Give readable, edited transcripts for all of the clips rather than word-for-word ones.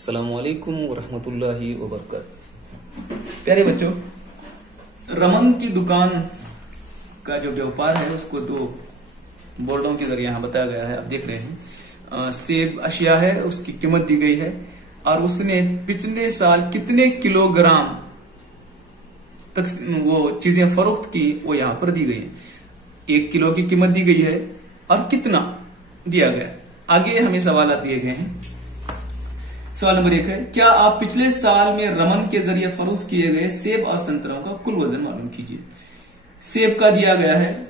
अस्सलामु अलैकुम वरहमतुल्लाहि वबरकातुहू। प्यारे बच्चों, रमन की दुकान का जो व्यापार है उसको दो बोर्डों के जरिए यहाँ बताया गया है। आप देख रहे हैं सेब अशिया है, उसकी कीमत दी गई है और उसने पिछले साल कितने किलोग्राम तक वो चीजें फरोख्त की वो यहाँ पर दी गई है। 1 किलो की कीमत दी गई है और कितना दिया गया। आगे हमें सवाल दिए गए हैं। सवाल नंबर 1 है, क्या आप पिछले साल में रमन के जरिए फरोख्त किए गए सेब और संतरों का कुल वजन मालूम कीजिए। सेब का दिया गया है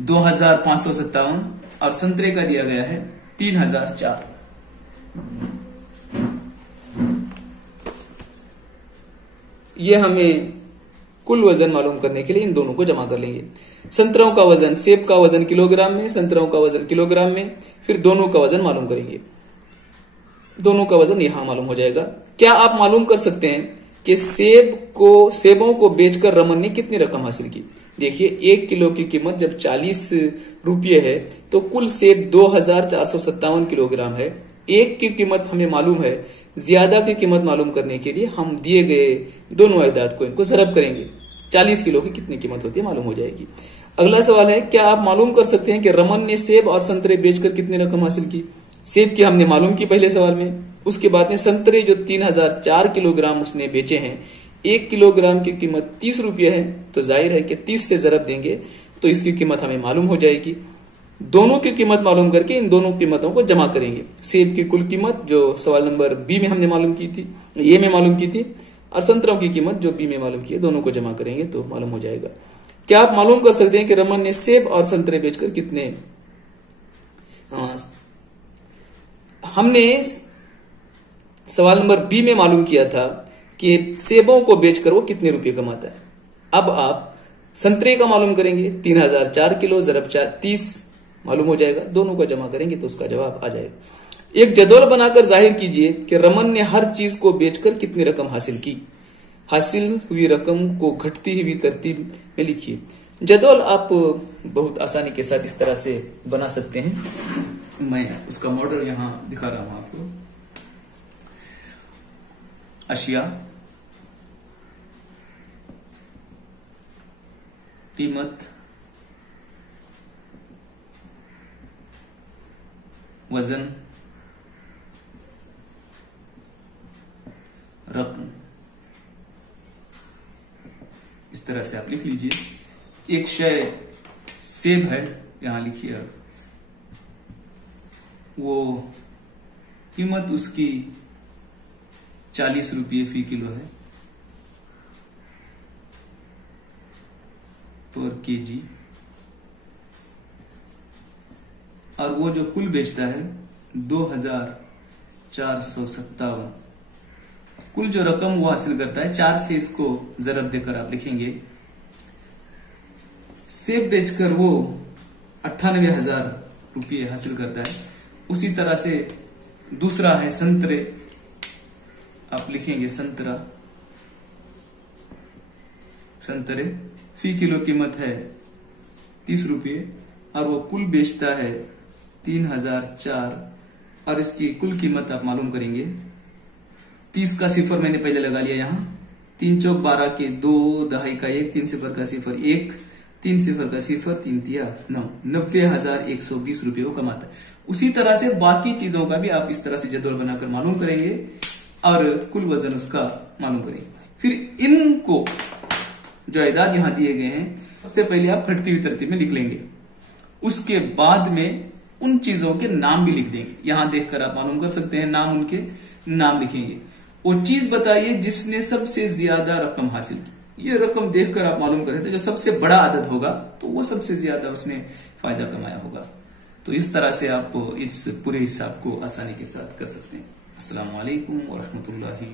2557 और संतरे का दिया गया है 3004। ये हमें कुल वजन मालूम करने के लिए इन दोनों को जमा कर लेंगे। संतरों का वजन, सेब का वजन किलोग्राम में, संतरों का वजन किलोग्राम में, फिर दोनों का वजन मालूम करेंगे। दोनों का वजन यहां मालूम हो जाएगा। क्या आप मालूम कर सकते हैं कि सेबों को बेचकर रमन ने कितनी रकम हासिल की। देखिए 1 किलो की कीमत जब 40 रुपये है तो कुल सेब 2457 किलोग्राम है। एक की कीमत हमें मालूम है, ज्यादा की कीमत मालूम करने के लिए हम दिए गए दोनों आयदाद को इनको जरब करेंगे। 40 किलो की कितनी कीमत होती है मालूम हो जाएगी। अगला सवाल है, क्या आप मालूम कर सकते हैं कि रमन ने सेब और संतरे बेचकर कितनी रकम हासिल की। सेब की हमने मालूम की पहले सवाल में, उसके बाद में संतरे जो 3004 किलोग्राम उसने बेचे हैं, 1 किलोग्राम की कीमत 30 रुपये है तो जाहिर है कि 30 से जरब देंगे तो इसकी कीमत हमें मालूम हो जाएगी। दोनों की कीमत मालूम करके इन दोनों कीमतों को जमा करेंगे। सेब की कुल कीमत जो सवाल नंबर बी में हमने मालूम की थी, ए में मालूम की थी, और संतरों की कीमत जो बी में मालूम की है, दोनों को जमा करेंगे तो मालूम हो जाएगा। क्या आप मालूम कर सकते हैं कि रमन ने सेब और संतरे बेचकर कितने, हमने सवाल नंबर बी में मालूम किया था कि सेबों को बेचकर वो कितने रुपए कमाता है। अब आप संतरे का मालूम करेंगे, 3004 किलो जरब 30 मालूम हो जाएगा। दोनों को जमा करेंगे तो उसका जवाब आ जाएगा। एक जदौल बनाकर जाहिर कीजिए कि रमन ने हर चीज को बेचकर कितनी रकम हासिल की। हासिल हुई रकम को घटती हुई तरतीब में लिखिए। जदौल आप बहुत आसानी के साथ इस तरह से बना सकते हैं। मैं उसका मॉडल यहां दिखा रहा हूं आपको। अशिया, कीमत, वजन, रकम, इस तरह से आप लिख लीजिए। एक शय सेब है, यहां लिखिए आप, वो कीमत उसकी 40 रुपये फी किलो है पर केजी, और वो जो कुल बेचता है 2457। कुल जो रकम वो हासिल करता है, 4 से इसको जरब देकर आप लिखेंगे। सेब बेचकर वो 98,000 रुपये हासिल करता है। उसी तरह से दूसरा है संतरे, आप लिखेंगे संतरे फी किलो कीमत है 30 रुपये और वो कुल बेचता है 3004 और इसकी कुल कीमत आप मालूम करेंगे। 30 का सिफर मैंने पहले लगा लिया यहां, 3 चौक 12 के 2, दहाई का 1, 3 सिफर का सिफर 1, 3 सिफर का सिफर 3 तिया 9, 90,120 रुपये वो कमाता है। उसी तरह से बाकी चीजों का भी आप इस तरह से जदवल बनाकर मालूम करेंगे और कुल वजन उसका मालूम करेंगे। फिर इनको जो आयदाद यहां दिए गए हैं, सबसे पहले आप घटती हुई तरतीब में लिख लेंगे। उसके बाद में उन चीजों के नाम भी लिख देंगे। यहां देखकर आप मालूम कर सकते हैं, नाम, उनके नाम लिखेंगे। वो चीज बताइए जिसने सबसे ज्यादा रकम हासिल की। ये रकम देखकर आप मालूम करें तो जो सबसे बड़ा आदद होगा तो वो सबसे ज्यादा उसने फायदा कमाया होगा। तो इस तरह से आप इस पूरे हिसाब को आसानी के साथ कर सकते हैं। अस्सलाम वालेकुम व रहमतुल्लाहि।